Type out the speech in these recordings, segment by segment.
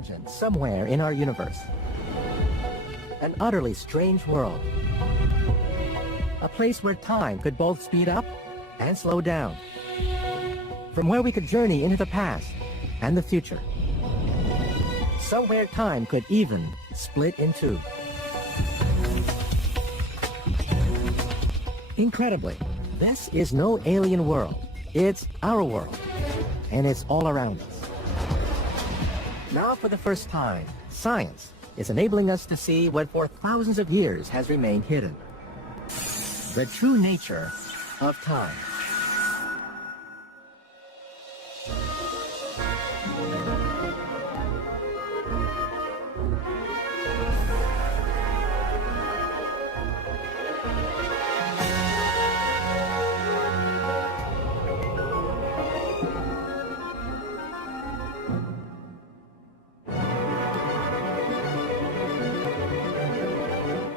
imagine somewhere in our universe an utterly strange world. A place where time could both speed up and slow down. From where we could journey into the past and the future. Somewhere time could even split in two. Incredibly, this is no alien world. It's our world, and it's all around us. Now, for the first time, science is enabling us to see what for thousands of years has remained hidden. The true nature of time.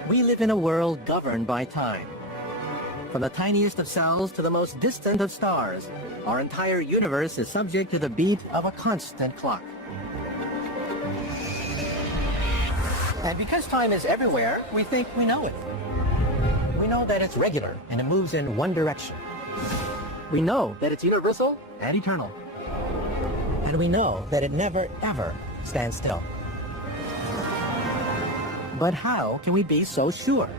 We live in a world governed by time. From the tiniest of cells to the most distant of stars, our entire universe is subject to the beat of a constant clock. And because time is everywhere, we think we know it. We know that it's regular and it moves in one direction. We know that it's universal and eternal. And we know that it never, ever stands still. But how can we be so sure?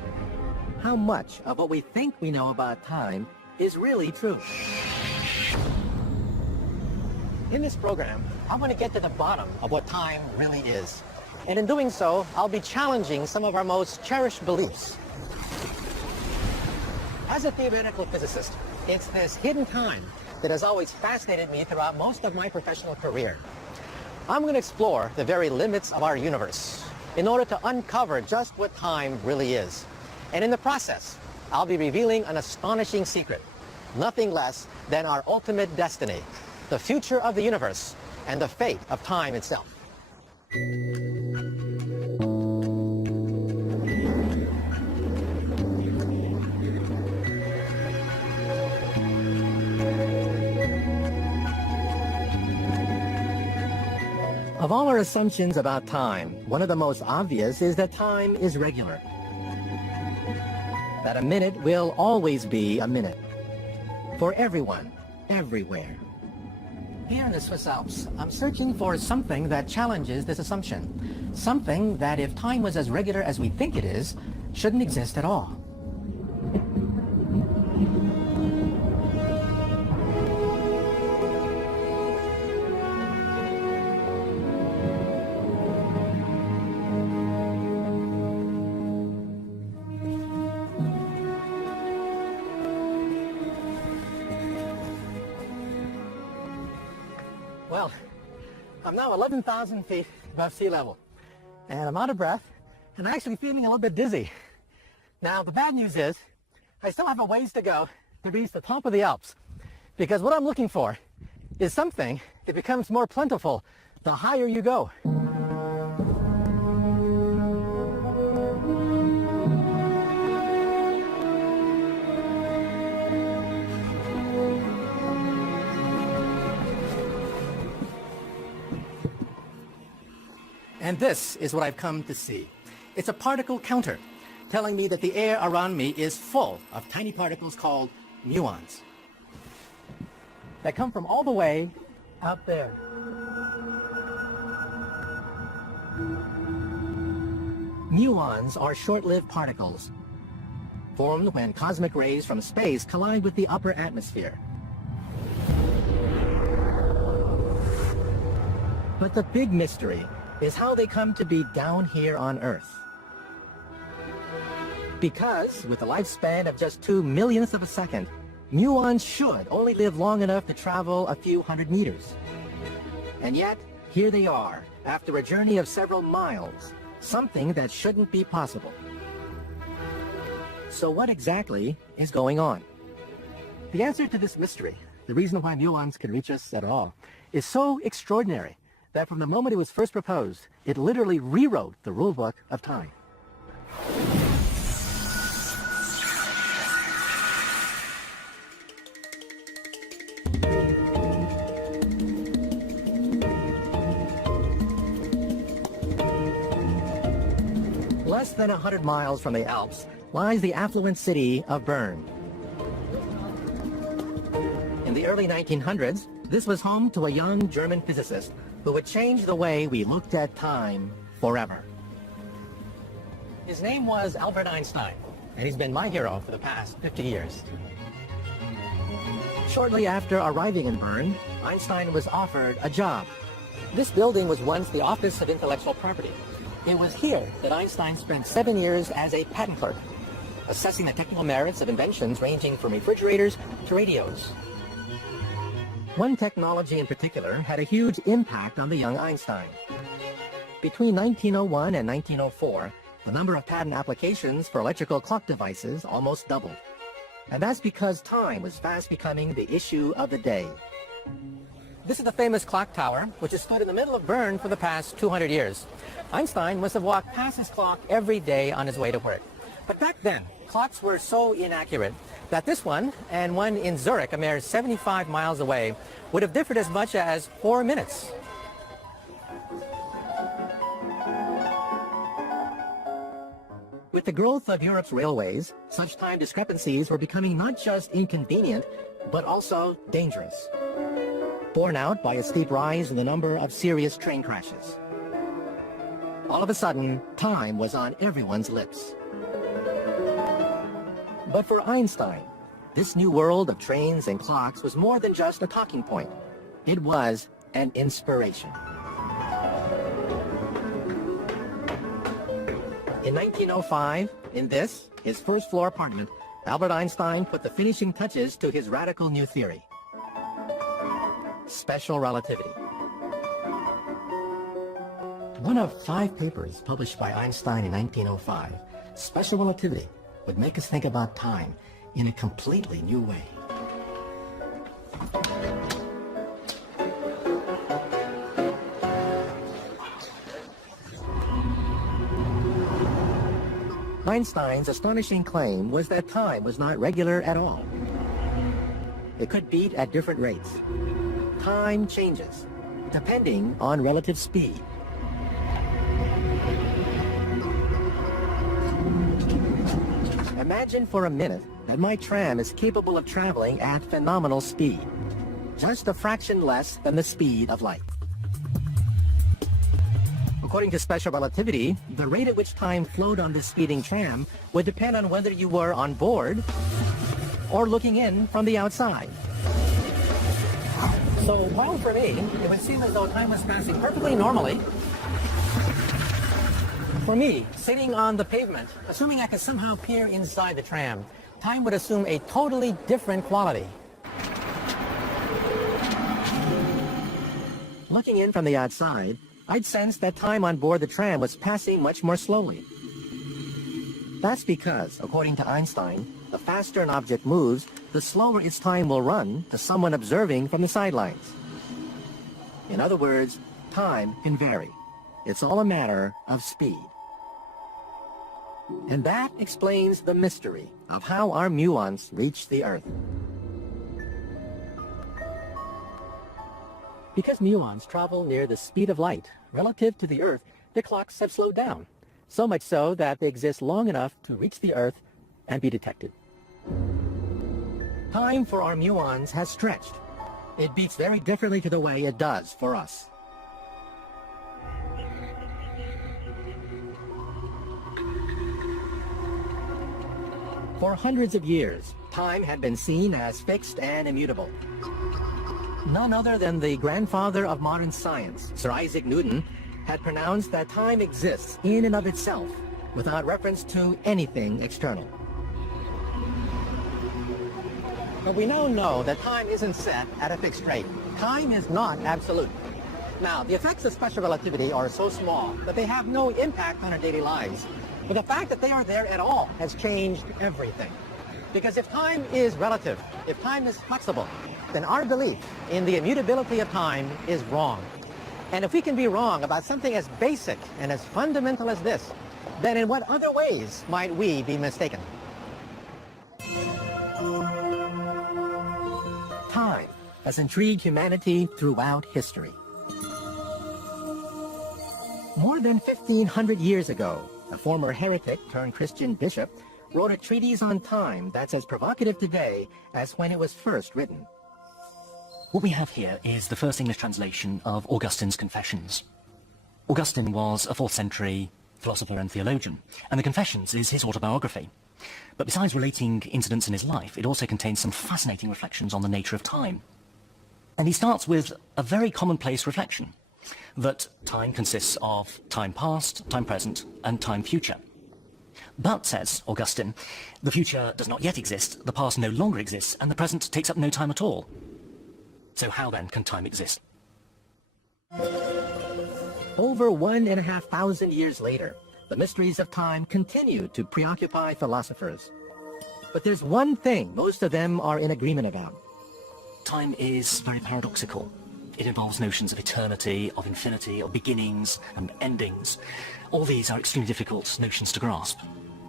How much of what we think we know about time is really true? In this program, I want to get to the bottom of what time really is. And in doing so, I'll be challenging some of our most cherished beliefs. As a theoretical physicist, it's this hidden time that has always fascinated me throughout most of my professional career. I'm going to explore the very limits of our universe in order to uncover just what time really is. And in the process, I'll be revealing an astonishing secret, nothing less than our ultimate destiny, the future of the universe, and the fate of time itself. Of all our assumptions about time, one of the most obvious is that time is regular. That a minute will always be a minute. For everyone, everywhere. Here in the Swiss Alps, I'm searching for something that challenges this assumption. Something that, if time was as regular as we think it is, shouldn't exist at all. Well, I'm now 11,000 feet above sea level, and I'm out of breath, and I'm actually feeling a little bit dizzy. Now, the bad news is, I still have a ways to go to reach the top of the Alps, because what I'm looking for is something that becomes more plentiful the higher you go. And this is what I've come to see. It's a particle counter, telling me that the air around me is full of tiny particles called muons that come from all the way out there. Muons are short-lived particles formed when cosmic rays from space collide with the upper atmosphere. But the big mystery is how they come to be down here on Earth. Because, with a lifespan of just 2/millionths of a second, muons should only live long enough to travel a few hundred meters. And yet, here they are, after a journey of several miles, something that shouldn't be possible. So what exactly is going on? The answer to this mystery, the reason why muons can reach us at all, is so extraordinary that from the moment it was first proposed, it literally rewrote the rulebook of time. Less than 100 miles from the Alps lies the affluent city of Bern. In the early 1900s, this was home to a young German physicist who would change the way we looked at time forever. His name was Albert Einstein, and he's been my hero for the past 50 years. Shortly after arriving in Bern, Einstein was offered a job. This building was once the Office of Intellectual Property. It was here that Einstein spent 7 years as a patent clerk, assessing the technical merits of inventions ranging from refrigerators to radios. One technology in particular had a huge impact on the young Einstein. Between 1901 and 1904, the number of patent applications for electrical clock devices almost doubled. And that's because time was fast becoming the issue of the day. This is the famous clock tower, which has stood in the middle of Bern for the past 200 years. Einstein must have walked past his clock every day on his way to work. But back then, clocks were so inaccurate that this one, and one in Zurich, a mere 75 miles away, would have differed as much as 4 minutes. With the growth of Europe's railways, such time discrepancies were becoming not just inconvenient, but also dangerous, borne out by a steep rise in the number of serious train crashes. All of a sudden, time was on everyone's lips. But for Einstein, this new world of trains and clocks was more than just a talking point. It was an inspiration. In 1905, in this, his first floor apartment, Albert Einstein put the finishing touches to his radical new theory: special relativity. One of 5 papers published by Einstein in 1905, special relativity would make us think about time in a completely new way. Einstein's astonishing claim was that time was not regular at all. It could beat at different rates. Time changes, depending on relative speed. Imagine for a minute that my tram is capable of traveling at phenomenal speed, just a fraction less than the speed of light. According to special relativity, the rate at which time flowed on this speeding tram would depend on whether you were on board or looking in from the outside. So while for me, it would seem as though time was passing perfectly normally, for me, sitting on the pavement, assuming I could somehow peer inside the tram, time would assume a totally different quality. Looking in from the outside, I'd sense that time on board the tram was passing much more slowly. That's because, according to Einstein, the faster an object moves, the slower its time will run to someone observing from the sidelines. In other words, time can vary. It's all a matter of speed. And that explains the mystery of how our muons reach the Earth. Because muons travel near the speed of light relative to the Earth, their clocks have slowed down, so much so that they exist long enough to reach the Earth and be detected. Time for our muons has stretched. It beats very differently to the way it does for us. For hundreds of years, time had been seen as fixed and immutable. None other than the grandfather of modern science, Sir Isaac Newton, had pronounced that time exists in and of itself, without reference to anything external. But we now know that time isn't set at a fixed rate. Time is not absolute. Now, the effects of special relativity are so small that they have no impact on our daily lives. But the fact that they are there at all has changed everything. Because if time is relative, if time is flexible, then our belief in the immutability of time is wrong. And if we can be wrong about something as basic and as fundamental as this, then in what other ways might we be mistaken? Time has intrigued humanity throughout history. More than 1,500 years ago, a former heretic turned Christian bishop, wrote a treatise on time that's as provocative today as when it was first written. What we have here is the first English translation of Augustine's Confessions. Augustine was a 4th century philosopher and theologian, and the Confessions is his autobiography. But besides relating incidents in his life, it also contains some fascinating reflections on the nature of time. And he starts with a very commonplace reflection, that time consists of time past, time present, and time future. But, says Augustine, the future does not yet exist, the past no longer exists, and the present takes up no time at all. So how then can time exist? Over 1,500 years later, the mysteries of time continue to preoccupy philosophers. But there's one thing most of them are in agreement about. Time is very paradoxical. It involves notions of eternity, of infinity, of beginnings and endings. All these are extremely difficult notions to grasp.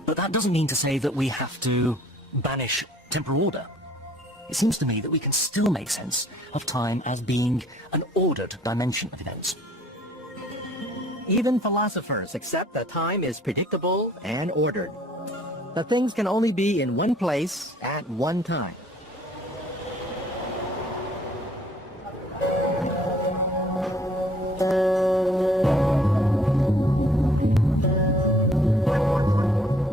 But that doesn't mean to say that we have to banish temporal order. It seems to me that we can still make sense of time as being an ordered dimension of events. Even philosophers accept that time is predictable and ordered, that things can only be in one place at one time.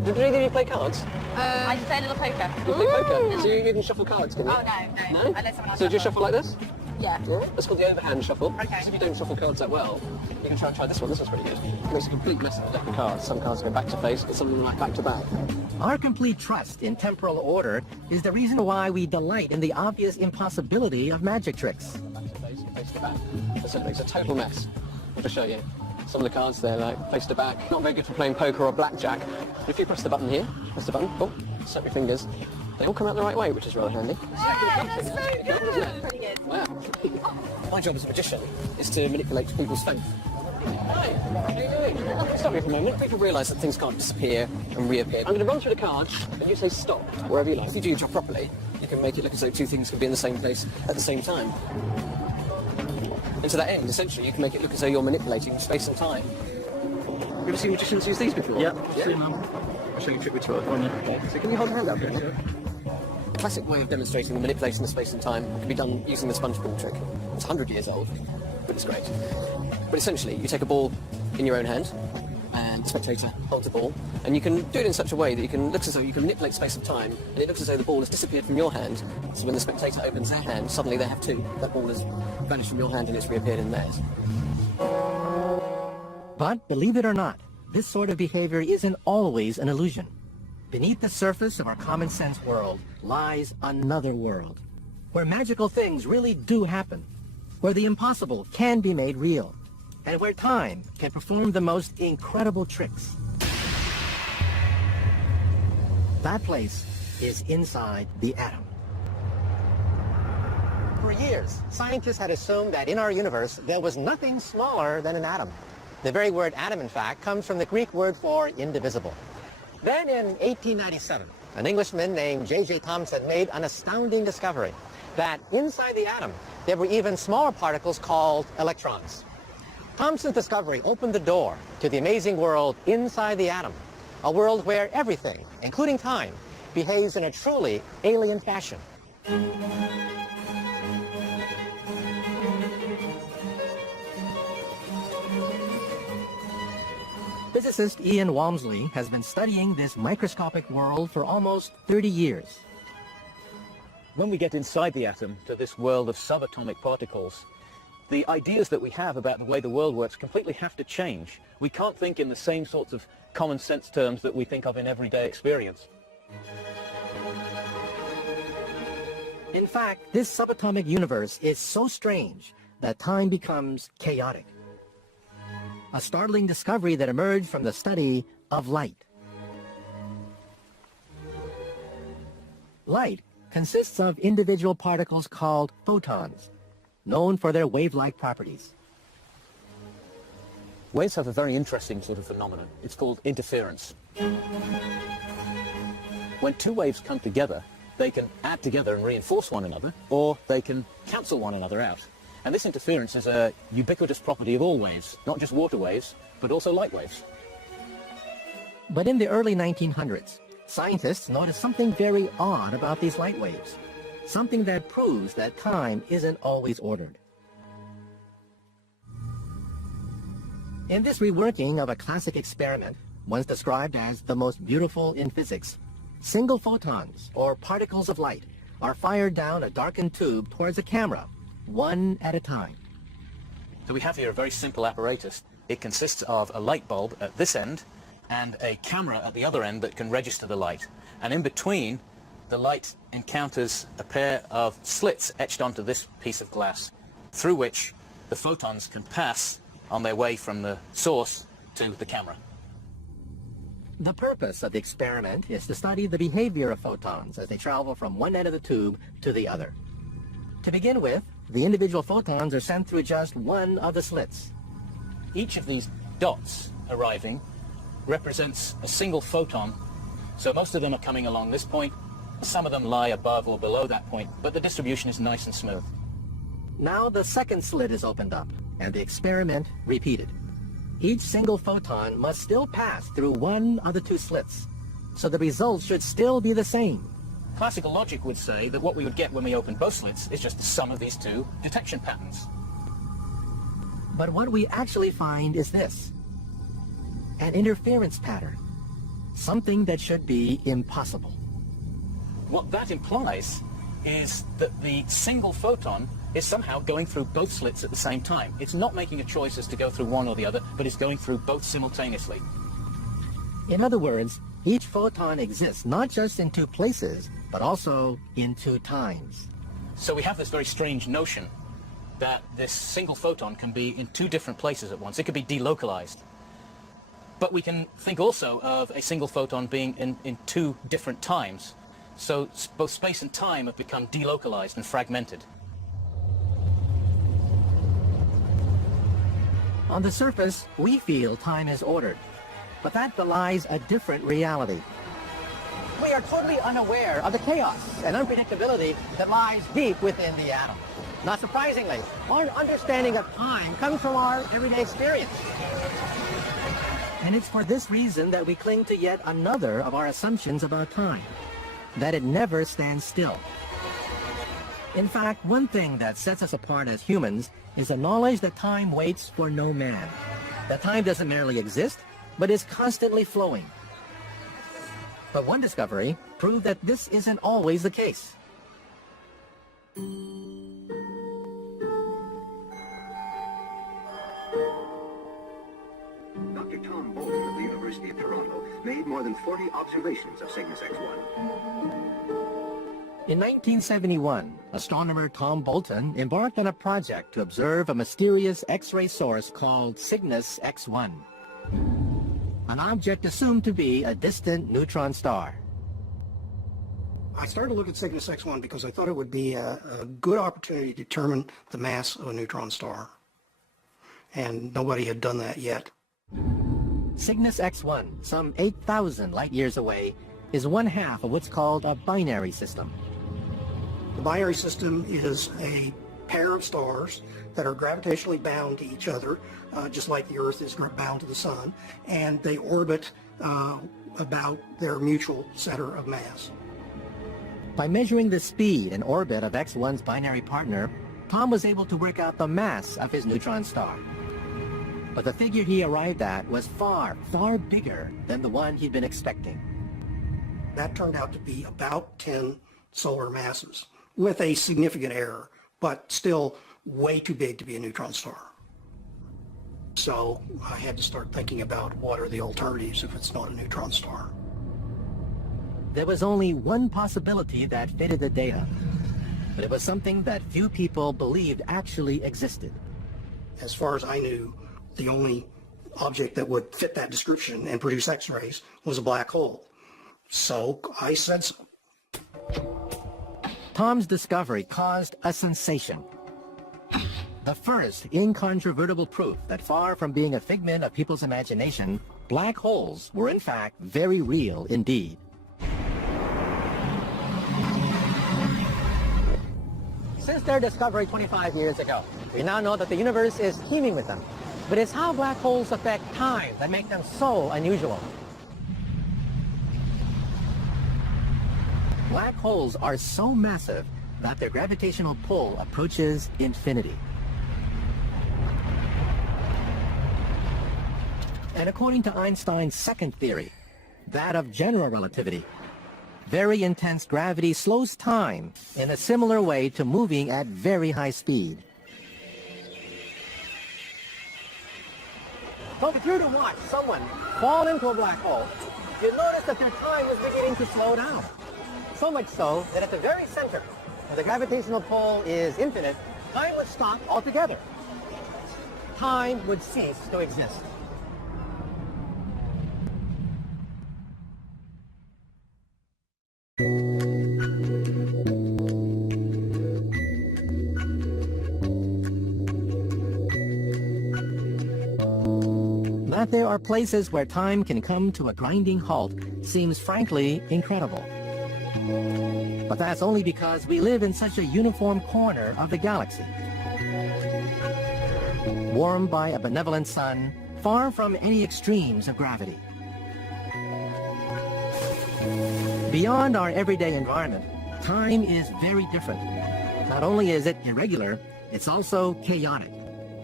Did either of you play cards? I just play a little poker. You play poker? So you can shuffle cards, can you? Oh, no. Unless someone else So do you shuffles. shuffle like this? Yeah. That's called the overhand shuffle. Okay. So if you don't shuffle cards that well, you can try this one. This one's pretty good. It makes a complete mess of the deck of cards. Some cards go back to face, but some of them are back to back. Our complete trust in temporal order is the reason why we delight in the obvious impossibility of magic tricks. Back to face to back. So it makes a total mess. I'll just show you. Some of the cards there, like face to back. Not very good for playing poker or blackjack. But if you press the button here, press the button, oh, snap your fingers, they all come out the right way, which is rather handy. Yeah, that's so good. Pretty good. Wow. My job as a magician is to manipulate people's faith. Hi, how are you doing? Stop here for a moment. People realise that things can't disappear and reappear. I'm going to run through the cards and you say stop, wherever you like. If you do your job properly, you can make it look as though two things could be in the same place at the same time. And to that end, essentially, you can make it look as though you're manipulating space and time. Have you ever seen magicians use these before? Yeah. I'll show you a trick with 12. Okay. So can you hold your hand up here? A classic way of demonstrating the manipulation of space and time can be done using the sponge ball trick. It's 100 years old, but it's great. But essentially, you take a ball in your own hand, and the spectator holds a ball, and you can do it in such a way that you can look as though you can manipulate space and time, and it looks as though the ball has disappeared from your hand. So when the spectator opens their hand, suddenly they have two. That ball has vanished from your hand and it's reappeared in theirs. But believe it or not, this sort of behavior isn't always an illusion. Beneath the surface of our common sense world lies another world, where magical things really do happen, where the impossible can be made real, and where time can perform the most incredible tricks. That place is inside the atom. For years, scientists had assumed that in our universe there was nothing smaller than an atom. The very word atom, in fact, comes from the Greek word for indivisible. Then in 1897, an Englishman named J.J. Thomson made an astounding discovery, that inside the atom there were even smaller particles called electrons. Thomson's discovery opened the door to the amazing world inside the atom, a world where everything, including time, behaves in a truly alien fashion. Physicist Ian Walmsley has been studying this microscopic world for almost 30 years. When we get inside the atom to this world of subatomic particles, the ideas that we have about the way the world works completely have to change. We can't think in the same sorts of common sense terms that we think of in everyday experience. In fact, this subatomic universe is so strange that time becomes chaotic. A startling discovery that emerged from the study of light. Light consists of individual particles called photons, known for their wave-like properties. Waves have a very interesting sort of phenomenon. It's called interference. When two waves come together, they can add together and reinforce one another, or they can cancel one another out. And this interference is a ubiquitous property of all waves, not just water waves, but also light waves. But in the early 1900s, scientists noticed something very odd about these light waves, something that proves that time isn't always ordered. In this reworking of a classic experiment, once described as the most beautiful in physics, single photons, or particles of light, are fired down a darkened tube towards a camera, one at a time. So we have here a very simple apparatus. It consists of a light bulb at this end and a camera at the other end that can register the light. And in between, the light encounters a pair of slits etched onto this piece of glass, through which the photons can pass on their way from the source to the camera. The purpose of the experiment is to study the behavior of photons as they travel from one end of the tube to the other. To begin with, the individual photons are sent through just one of the slits. Each of these dots arriving represents a single photon, so most of them are coming along this point. Some of them lie above or below that point, but the distribution is nice and smooth. Now the second slit is opened up, and the experiment repeated. Each single photon must still pass through one of the two slits, so the results should still be the same. Classical logic would say that what we would get when we open both slits is just the sum of these two detection patterns. But what we actually find is this: an interference pattern, something that should be impossible. What that implies is that the single photon is somehow going through both slits at the same time. It's not making a choice as to go through one or the other, but it's going through both simultaneously. In other words, each photon exists not just in two places, but also in two times. So we have this very strange notion that this single photon can be in two different places at once. It could be delocalized. But we can think also of a single photon being in two different times. So both space and time have become delocalized and fragmented. On the surface, we feel time is ordered, but that belies a different reality. We are totally unaware of the chaos and unpredictability that lies deep within the atom. Not surprisingly, our understanding of time comes from our everyday experience. And it's for this reason that we cling to yet another of our assumptions about time, that it never stands still. In fact, one thing that sets us apart as humans is the knowledge that time waits for no man. That time doesn't merely exist, but is constantly flowing. But one discovery proved that this isn't always the case. Dr. Tom Bolton of the University of Toronto made more than 40 observations of Cygnus X1. In 1971, astronomer Tom Bolton embarked on a project to observe a mysterious X-ray source called Cygnus X1, an object assumed to be a distant neutron star. I started to look at Cygnus X1 because I thought it would be a good opportunity to determine the mass of a neutron star. And nobody had done that yet. Cygnus X1, some 8,000 light-years away, is one half of what's called a binary system. The binary system is a pair of stars that are gravitationally bound to each other, just like the Earth is bound to the Sun, and they orbit about their mutual center of mass. By measuring the speed and orbit of X1's binary partner, Tom was able to work out the mass of his neutron star. But the figure he arrived at was far, far bigger than the one he'd been expecting. That turned out to be about 10 solar masses, with a significant error, but still way too big to be a neutron star. So I had to start thinking about what are the alternatives if it's not a neutron star. There was only one possibility that fitted the data, but it was something that few people believed actually existed. As far as I knew, the only object that would fit that description and produce X-rays was a black hole. So I said so. Tom's discovery caused a sensation. The first incontrovertible proof that far from being a figment of people's imagination, black holes were in fact very real indeed. Since their discovery 25 years ago, we now know that the universe is teeming with them. But it's how black holes affect time that make them so unusual. Black holes are so massive that their gravitational pull approaches infinity. And according to Einstein's second theory, that of general relativity, very intense gravity slows time in a similar way to moving at very high speed. So if you were to watch someone fall into a black hole, you'd notice that their time was beginning to slow down. So much so that at the very center, where the gravitational pull is infinite, time would stop altogether. Time would cease to exist. That there are places where time can come to a grinding halt seems frankly incredible. But that's only because we live in such a uniform corner of the galaxy. Warmed by a benevolent sun, far from any extremes of gravity. Beyond our everyday environment, time is very different. Not only is it irregular, it's also chaotic.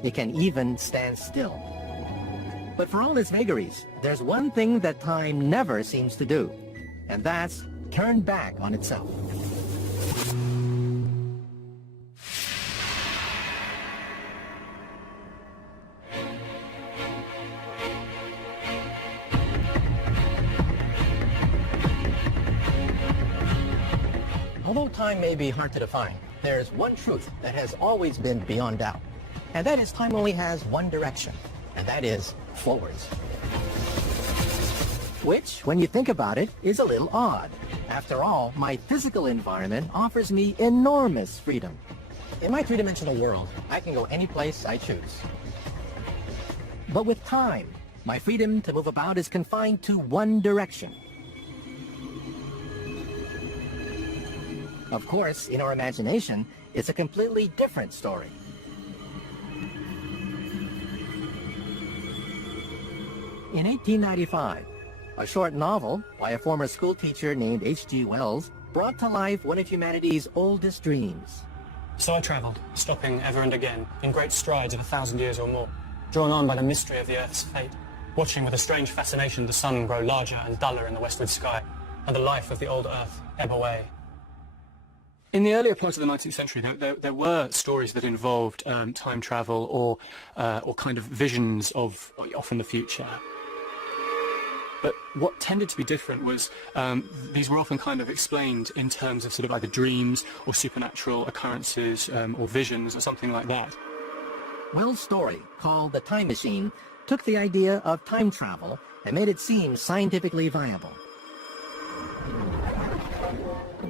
It can even stand still. But for all its vagaries, there's one thing that time never seems to do, and that's turn back on itself. Although time may be hard to define, there's one truth that has always been beyond doubt, and that is time only has one direction, and that is forwards. Which, when you think about it, is a little odd. After all, my physical environment offers me enormous freedom. In my three-dimensional world, I can go any place I choose. But with time, my freedom to move about is confined to one direction. Of course, in our imagination, it's a completely different story. In 1895, a short novel by a former schoolteacher named H.G. Wells brought to life one of humanity's oldest dreams. So I travelled, stopping ever and again, in great strides of 1,000 years or more, drawn on by the mystery of the Earth's fate, watching with a strange fascination the sun grow larger and duller in the westward sky, and the life of the old Earth ebb away. In the earlier part of the 19th century, there were stories that involved time travel or kind of visions of often the future. But what tended to be different was these were often kind of explained in terms of sort of either dreams or supernatural occurrences or visions or something like that. Wells' story, called The Time Machine, took the idea of time travel and made it seem scientifically viable.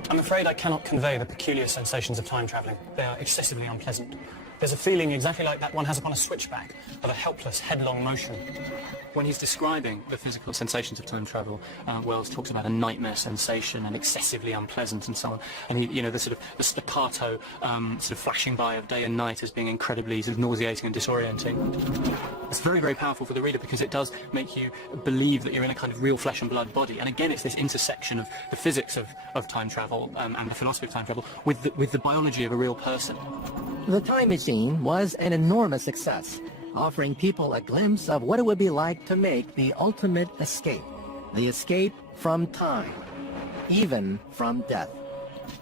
I'm afraid I cannot convey the peculiar sensations of time travelling. They are excessively unpleasant. There's a feeling exactly like that one has upon a switchback, of a helpless, headlong motion. When he's describing the physical sensations of time travel, Wells talks about a nightmare sensation and excessively unpleasant and so on. And he, the sort of the staccato sort of flashing by of day and night as being incredibly sort of nauseating and disorienting. It's very, very powerful for the reader because it does make you believe that you're in a kind of real flesh and blood body. And again, it's this intersection of the physics of time travel and the philosophy of time travel with the biology of a real person. The Time Machine was an enormous success, offering people a glimpse of what it would be like to make the ultimate escape, the escape from time, even from death.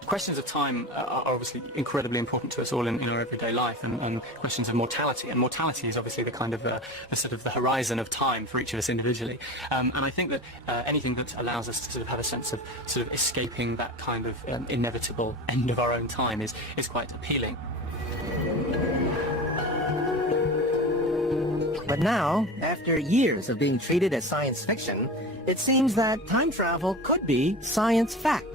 Questions of time are obviously incredibly important to us all in our everyday life, and questions of mortality. And mortality is obviously the kind of the sort of the horizon of time for each of us individually. And I think that anything that allows us to sort of have a sense of sort of escaping that kind of inevitable end of our own time is quite appealing. But now, after years of being treated as science fiction, it seems that time travel could be science fact.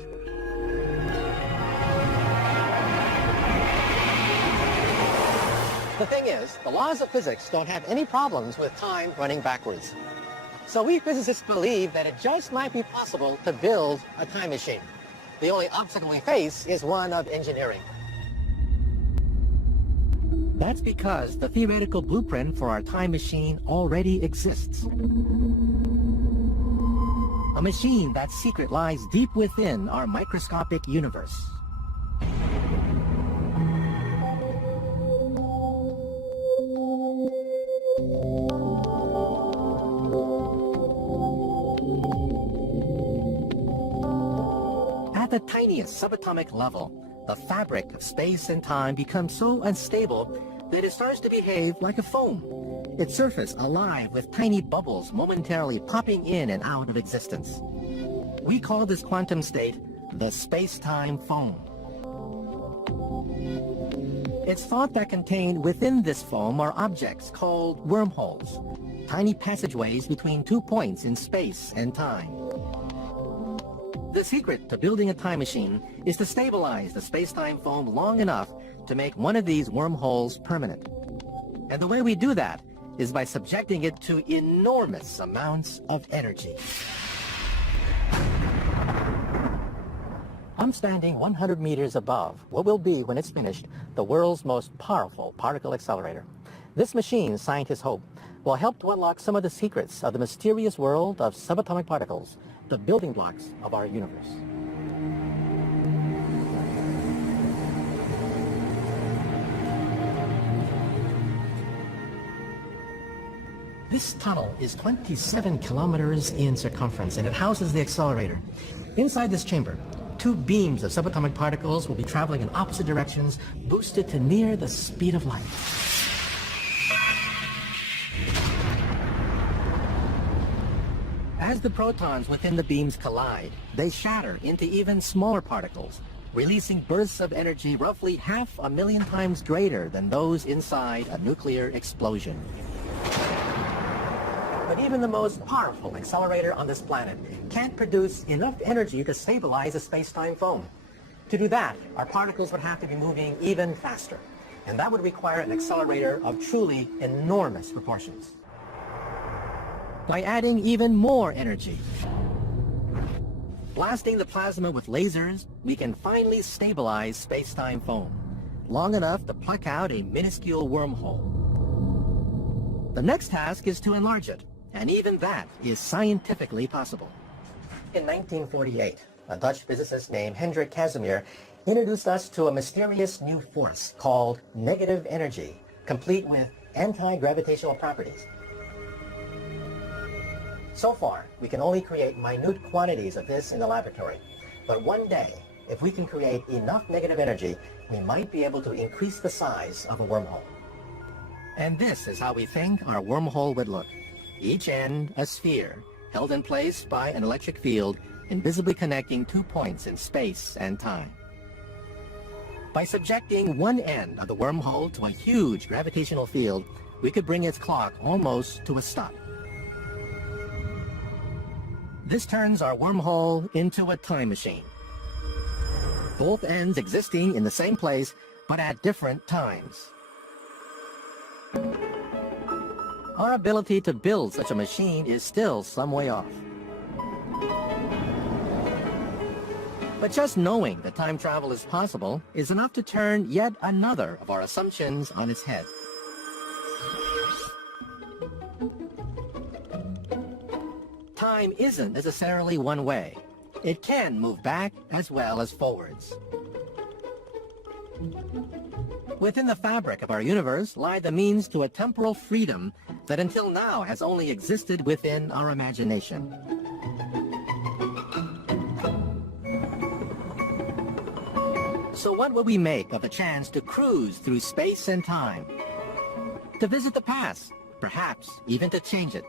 The thing is, the laws of physics don't have any problems with time running backwards. So we physicists believe that it just might be possible to build a time machine. The only obstacle we face is one of engineering. That's because the theoretical blueprint for our time machine already exists. A machine that's secret lies deep within our microscopic universe. At the tiniest subatomic level, the fabric of space and time becomes so unstable that it starts to behave like a foam, its surface alive with tiny bubbles momentarily popping in and out of existence. We call this quantum state the space-time foam. It's thought that contained within this foam are objects called wormholes, tiny passageways between 2 points in space and time. The secret to building a time machine is to stabilize the space-time foam long enough to make one of these wormholes permanent. And the way we do that is by subjecting it to enormous amounts of energy. I'm standing 100 meters above what will be, when it's finished, the world's most powerful particle accelerator. This machine, scientists hope, will help to unlock some of the secrets of the mysterious world of subatomic particles, the building blocks of our universe. This tunnel is 27 kilometers in circumference, and it houses the accelerator. Inside this chamber, 2 beams of subatomic particles will be traveling in opposite directions, boosted to near the speed of light. As the protons within the beams collide, they shatter into even smaller particles, releasing bursts of energy roughly 500,000 times greater than those inside a nuclear explosion. But even the most powerful accelerator on this planet can't produce enough energy to stabilize a space-time foam. To do that, our particles would have to be moving even faster, and that would require an accelerator of truly enormous proportions. By adding even more energy, blasting the plasma with lasers, we can finally stabilize space-time foam, long enough to pluck out a minuscule wormhole. The next task is to enlarge it, and even that is scientifically possible. In 1948, a Dutch physicist named Hendrik Casimir introduced us to a mysterious new force called negative energy, complete with anti-gravitational properties. So far, we can only create minute quantities of this in the laboratory. But one day, if we can create enough negative energy, we might be able to increase the size of a wormhole. And this is how we think our wormhole would look. Each end a sphere, held in place by an electric field, invisibly connecting 2 points in space and time. By subjecting one end of the wormhole to a huge gravitational field, we could bring its clock almost to a stop. This turns our wormhole into a time machine. Both ends existing in the same place, but at different times. Our ability to build such a machine is still some way off. But just knowing that time travel is possible is enough to turn yet another of our assumptions on its head. Time isn't necessarily one way. It can move back as well as forwards. Within the fabric of our universe lie the means to a temporal freedom that until now has only existed within our imagination. So what would we make of the chance to cruise through space and time? To visit the past, perhaps even to change it.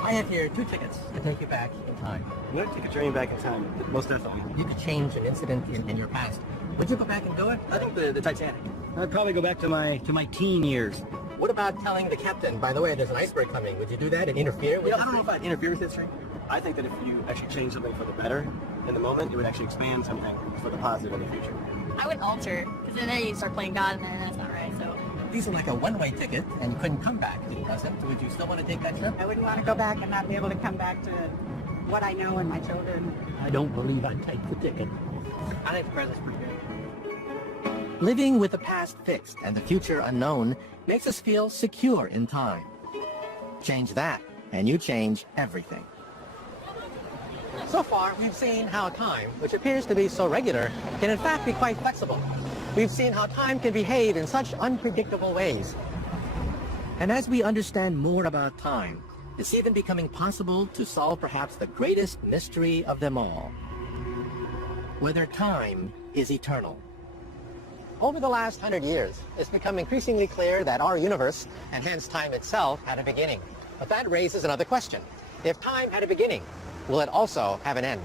I have here 2 tickets to take you back in time. I'm going to take a journey back in time, most definitely. You could change an incident in your past. Would you go back and do it? I think the Titanic. I'd probably go back to my teen years. What about telling the captain, by the way, there's an iceberg coming? Would you do that and interfere with I don't know if I'd interfere with history. I think that if you actually change something for the better in the moment, it would actually expand something for the positive in the future. I would alter, because then you start playing God, and then that's not right, so. These are like a one-way ticket, and you couldn't come back to the present. Would you still want to take that trip? I wouldn't want to go back and not be able to come back to what I know and my children. I don't believe I'd take the ticket. I think the present's pretty good. Living with the past fixed and the future unknown makes us feel secure in time. Change that, and you change everything. So far, we've seen how time, which appears to be so regular, can in fact be quite flexible. We've seen how time can behave in such unpredictable ways. And as we understand more about time, it's even becoming possible to solve perhaps the greatest mystery of them all: whether time is eternal. Over the last 100 years, it's become increasingly clear that our universe, and hence time itself, had a beginning. But that raises another question. If time had a beginning, will it also have an end?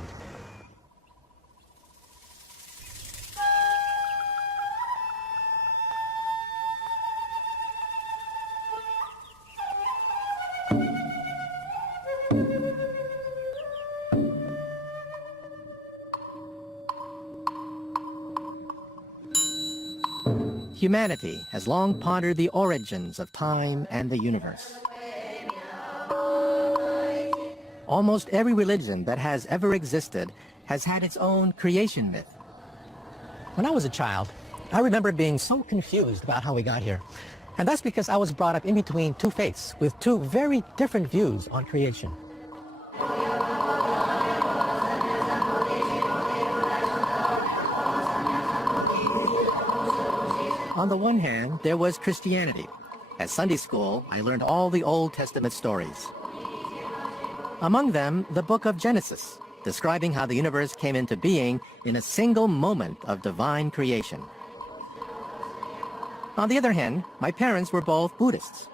Humanity has long pondered the origins of time and the universe. Almost every religion that has ever existed has had its own creation myth. When I was a child, I remember being so confused about how we got here. And that's because I was brought up in between two faiths with two very different views on creation. On the one hand, there was Christianity. At Sunday school, I learned all the Old Testament stories. Among them, the book of Genesis, describing how the universe came into being in a single moment of divine creation. On the other hand, my parents were both Buddhists.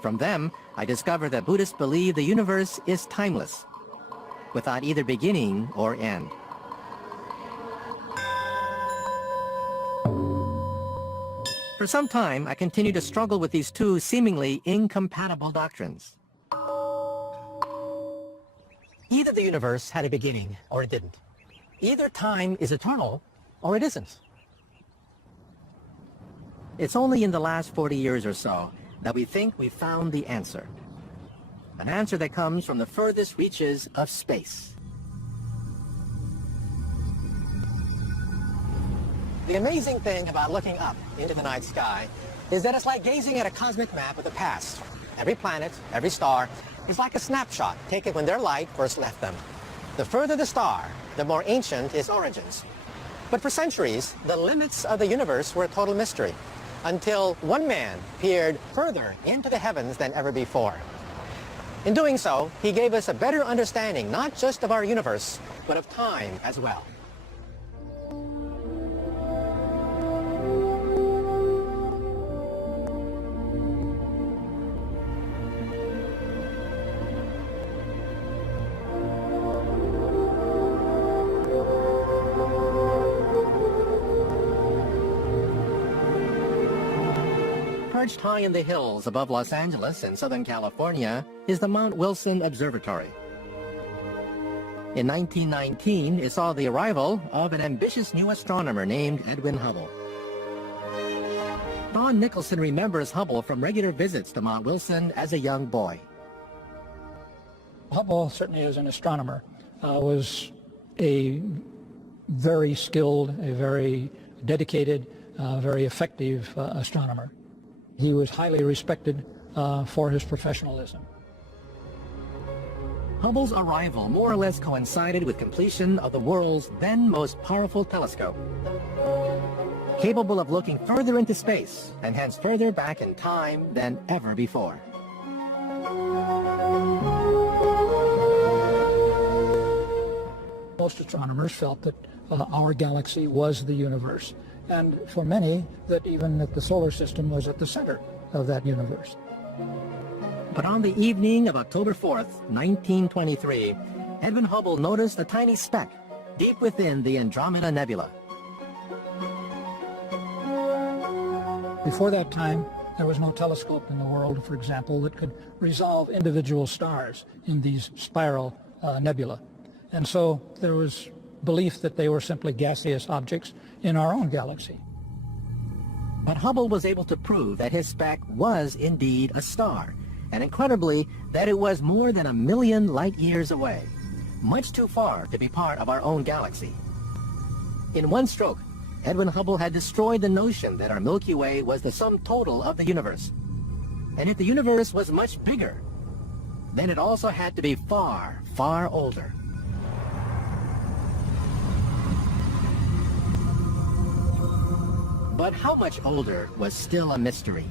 From them, I discovered that Buddhists believe the universe is timeless, without either beginning or end. For some time, I continued to struggle with these two seemingly incompatible doctrines. Either the universe had a beginning or it didn't. Either time is eternal or it isn't. It's only in the last 40 years or so that we think we've found the answer. An answer that comes from the furthest reaches of space. The amazing thing about looking up into the night sky is that it's like gazing at a cosmic map of the past. Every planet, every star is like a snapshot taken when their light first left them. The further the star, the more ancient its origins. But for centuries, the limits of the universe were a total mystery, until one man peered further into the heavens than ever before. In doing so, he gave us a better understanding not just of our universe, but of time as well. Perched high in the hills above Los Angeles in Southern California is the Mount Wilson Observatory. In 1919, it saw the arrival of an ambitious new astronomer named Edwin Hubble. Don Nicholson remembers Hubble from regular visits to Mount Wilson as a young boy. Hubble, certainly as an astronomer, was a very skilled, a very dedicated, very effective astronomer. He was highly respected for his professionalism. Hubble's arrival more or less coincided with completion of the world's then most powerful telescope, capable of looking further into space and hence further back in time than ever before. Most astronomers felt that our galaxy was the universe, and for many, that even that the solar system was at the center of that universe. But on the evening of October 4th, 1923, Edwin Hubble noticed a tiny speck deep within the Andromeda Nebula. Before that time, there was no telescope in the world, for example, that could resolve individual stars in these spiral nebula. And so there was belief that they were simply gaseous objects in our own galaxy. But Hubble was able to prove that his speck was indeed a star, and incredibly, that it was more than 1 million light years away, much too far to be part of our own galaxy. In one stroke, Edwin Hubble had destroyed the notion that our Milky Way was the sum total of the universe. And if the universe was much bigger, then it also had to be far, far older. But how much older was still a mystery.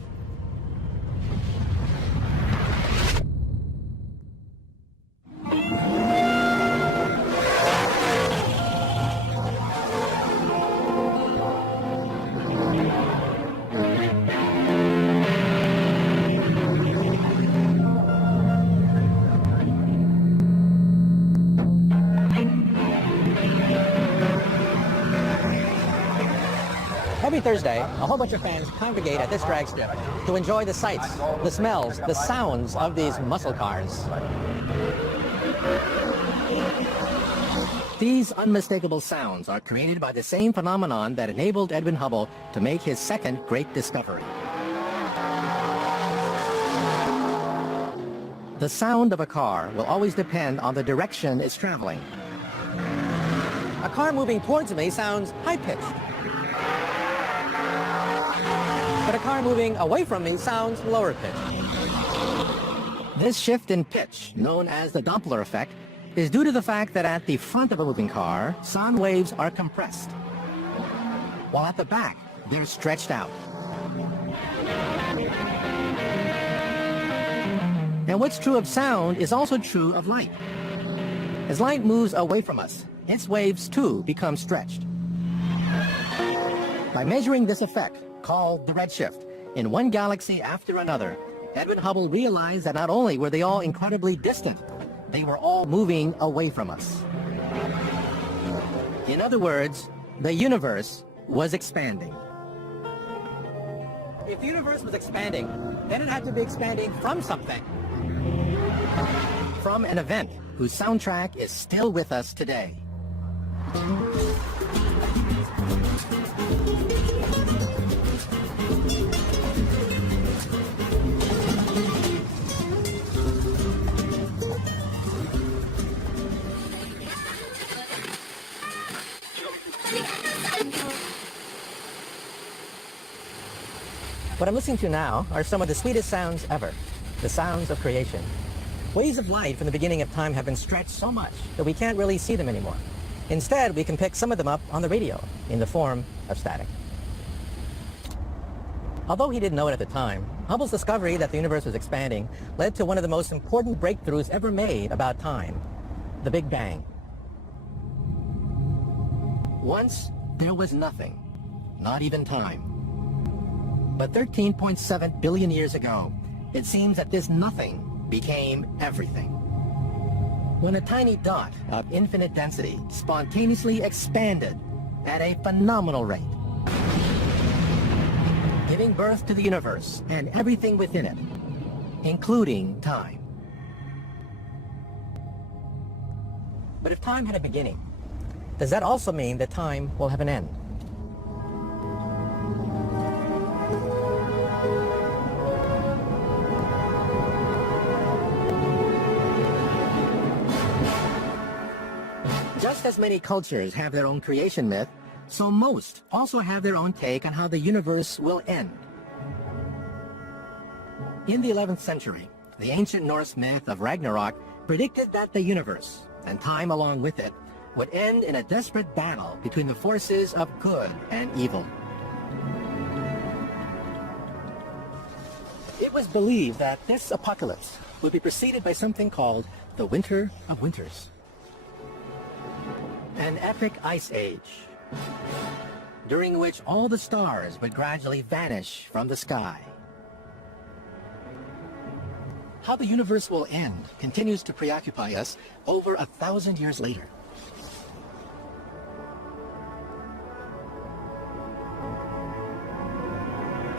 Every Thursday, a whole bunch of fans congregate at this drag strip to enjoy the sights, the smells, the sounds of these muscle cars. These unmistakable sounds are created by the same phenomenon that enabled Edwin Hubble to make his second great discovery. The sound of a car will always depend on the direction it's traveling. A car moving towards me sounds high-pitched. But a car moving away from me sounds lower pitched. This shift in pitch, known as the Doppler effect, is due to the fact that at the front of a moving car, sound waves are compressed, while at the back, they're stretched out. And what's true of sound is also true of light. As light moves away from us, its waves too become stretched. By measuring this effect, called the redshift, in one galaxy after another, Edwin Hubble realized that not only were they all incredibly distant, they were all moving away from us. In other words, the universe was expanding. If the universe was expanding, then it had to be expanding from something. From an event whose soundtrack is still with us today. What I'm listening to now are some of the sweetest sounds ever, the sounds of creation. Waves of light from the beginning of time have been stretched so much that we can't really see them anymore. Instead, we can pick some of them up on the radio in the form of static. Although he didn't know it at the time, Hubble's discovery that the universe was expanding led to one of the most important breakthroughs ever made about time, the Big Bang. Once, there was nothing, not even time. But 13.7 billion years ago, it seems that this nothing became everything. When a tiny dot of infinite density spontaneously expanded at a phenomenal rate, giving birth to the universe and everything within it, including time. But if time had a beginning, does that also mean that time will have an end? Just as many cultures have their own creation myth, so most also have their own take on how the universe will end. In the 11th century, the ancient Norse myth of Ragnarok predicted that the universe, and time along with it, would end in a desperate battle between the forces of good and evil. It was believed that this apocalypse would be preceded by something called the Winter of Winters, an epic ice age, during which all the stars would gradually vanish from the sky. How the universe will end continues to preoccupy us over 1,000 years later.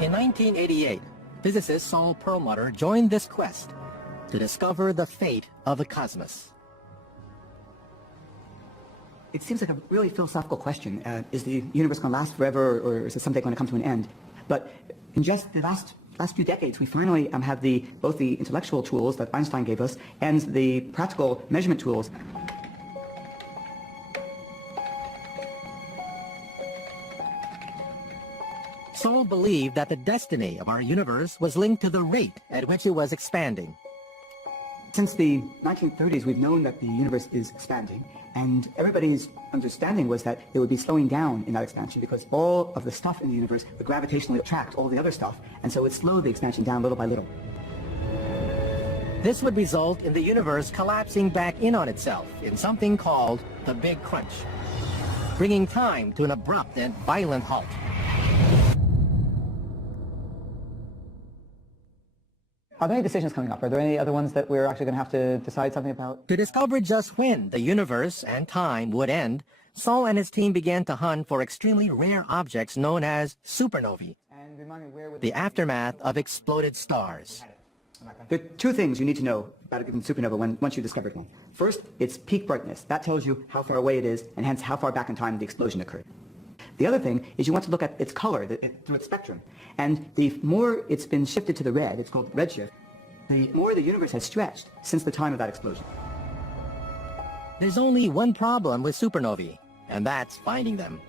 In 1988, physicist Saul Perlmutter joined this quest to discover the fate of the cosmos. It seems like a really philosophical question. Is the universe going to last forever, or is it someday going to come to an end? But in just the last few decades, we finally have both the intellectual tools that Einstein gave us and the practical measurement tools. Saul believed that the destiny of our universe was linked to the rate at which it was expanding. Since the 1930s, we've known that the universe is expanding, And everybody's understanding was that it would be slowing down in that expansion because all of the stuff in the universe would gravitationally attract all the other stuff, and so it slowed the expansion down little by little. This would result in the universe collapsing back in on itself in something called the Big Crunch, bringing time to an abrupt and violent halt. Are there any decisions coming up? Are there any other ones that we're actually going to have to decide something about? To discover just when the universe and time would end, Saul and his team began to hunt for extremely rare objects known as supernovae, And remind me, where would the aftermath of exploded stars. There are two things you need to know about a given supernova once you've discovered one. First, its peak brightness. That tells you how far away it is, and hence how far back in time the explosion occurred. The other thing is you want to look at its color through its spectrum. And the more it's been shifted to the red, it's called redshift, the more the universe has stretched since the time of that explosion. There's only one problem with supernovae, and that's finding them.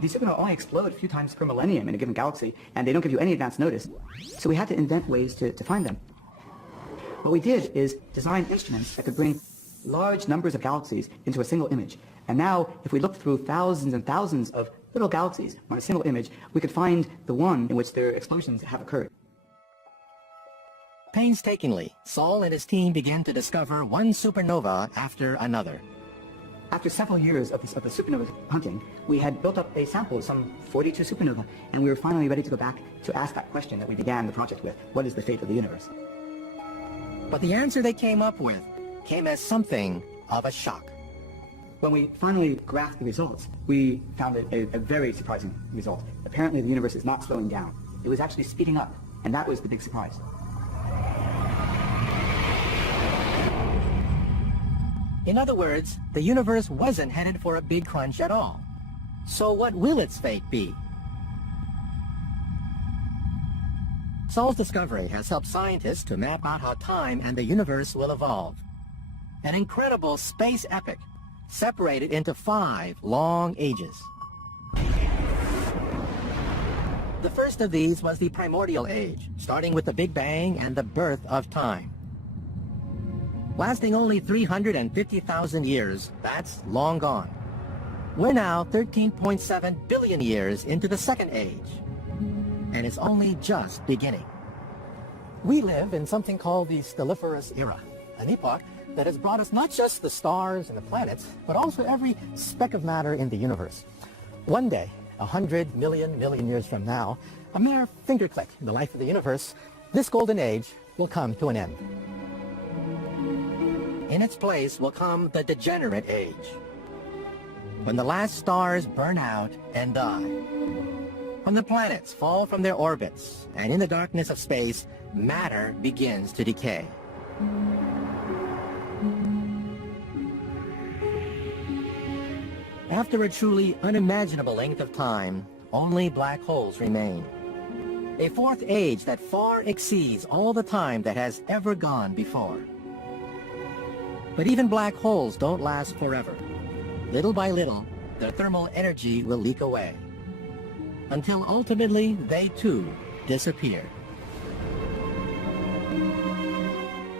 These supernovae only explode a few times per millennium in a given galaxy, and they don't give you any advance notice. So we had to invent ways to find them. What we did is design instruments that could bring large numbers of galaxies into a single image. And now, if we look through thousands and thousands of little galaxies on a single image, we could find the one in which their explosions have occurred. Painstakingly, Saul and his team began to discover one supernova after another. After several years of the supernova hunting, we had built up a sample of some 42 supernova, and we were finally ready to go back to ask that question that we began the project with: what is the fate of the universe? But the answer they came up with came as something of a shock. When we finally graphed the results, we found a very surprising result. Apparently the universe is not slowing down. It was actually speeding up, and that was the big surprise. In other words, the universe wasn't headed for a big crunch at all. So what will its fate be? Saul's discovery has helped scientists to map out how time and the universe will evolve. An incredible space epic, separated into 5 long ages. The first of these was the primordial age, starting with the Big Bang and the birth of time. Lasting only 350,000 years, that's long gone. We're now 13.7 billion years into the second age, and it's only just beginning. We live in something called the Stelliferous Era, an epoch that has brought us not just the stars and the planets, but also every speck of matter in the universe. One day, 100 million years from now, a mere finger click in the life of the universe, this golden age will come to an end. In its place will come the degenerate age, when the last stars burn out and die, when the planets fall from their orbits, and in the darkness of space, matter begins to decay. After a truly unimaginable length of time, only black holes remain. A fourth age that far exceeds all the time that has ever gone before. But even black holes don't last forever. Little by little, their thermal energy will leak away, until ultimately they too disappear.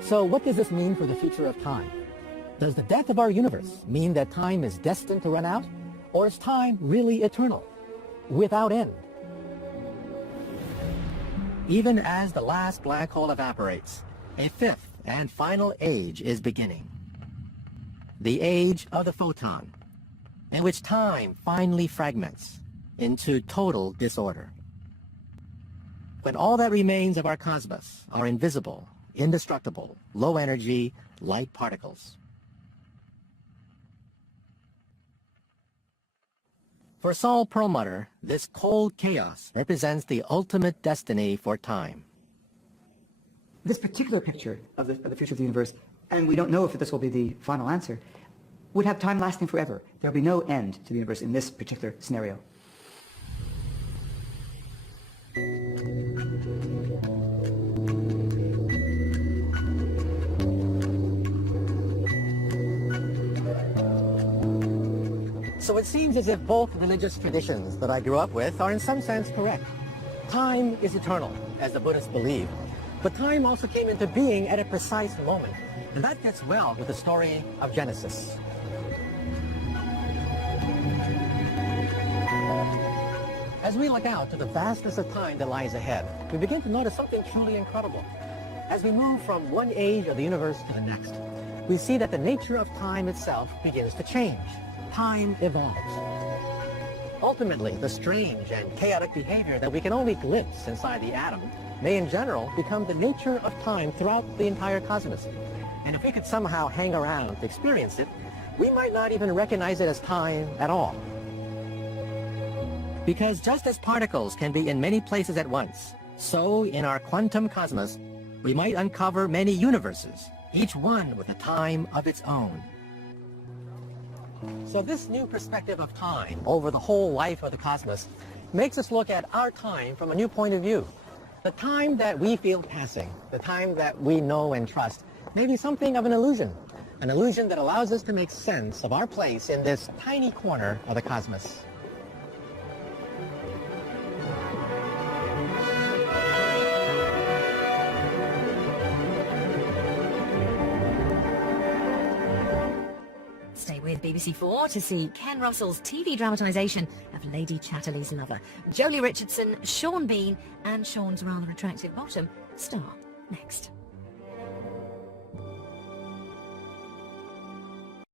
So what does this mean for the future of time? Does the death of our universe mean that time is destined to run out? Or is time really eternal, without end? Even as the last black hole evaporates, a fifth and final age is beginning. The age of the photon, in which time finally fragments into total disorder. When all that remains of our cosmos are invisible, indestructible, low-energy light particles. For Saul Perlmutter, this cold chaos represents the ultimate destiny for time. This particular picture of the future of the universe, and we don't know if this will be the final answer, would have time lasting forever. There will be no end to the universe in this particular scenario. So it seems as if both religious traditions that I grew up with are in some sense correct. Time is eternal, as the Buddhists believe, but time also came into being at a precise moment, and that fits well with the story of Genesis. As we look out to the vastness of time that lies ahead, we begin to notice something truly incredible. As we move from one age of the universe to the next, we see that the nature of time itself begins to change. Time evolves. Ultimately, the strange and chaotic behavior that we can only glimpse inside the atom may in general become the nature of time throughout the entire cosmos. And if we could somehow hang around to experience it, we might not even recognize it as time at all. Because just as particles can be in many places at once, so in our quantum cosmos, we might uncover many universes, each one with a time of its own. So this new perspective of time over the whole life of the cosmos makes us look at our time from a new point of view. The time that we feel passing, the time that we know and trust, may be something of an illusion that allows us to make sense of our place in this tiny corner of the cosmos. Stay with BBC4 to see Ken Russell's TV dramatisation of Lady Chatterley's Lover. Jolie Richardson, Sean Bean and Sean's rather attractive bottom star next.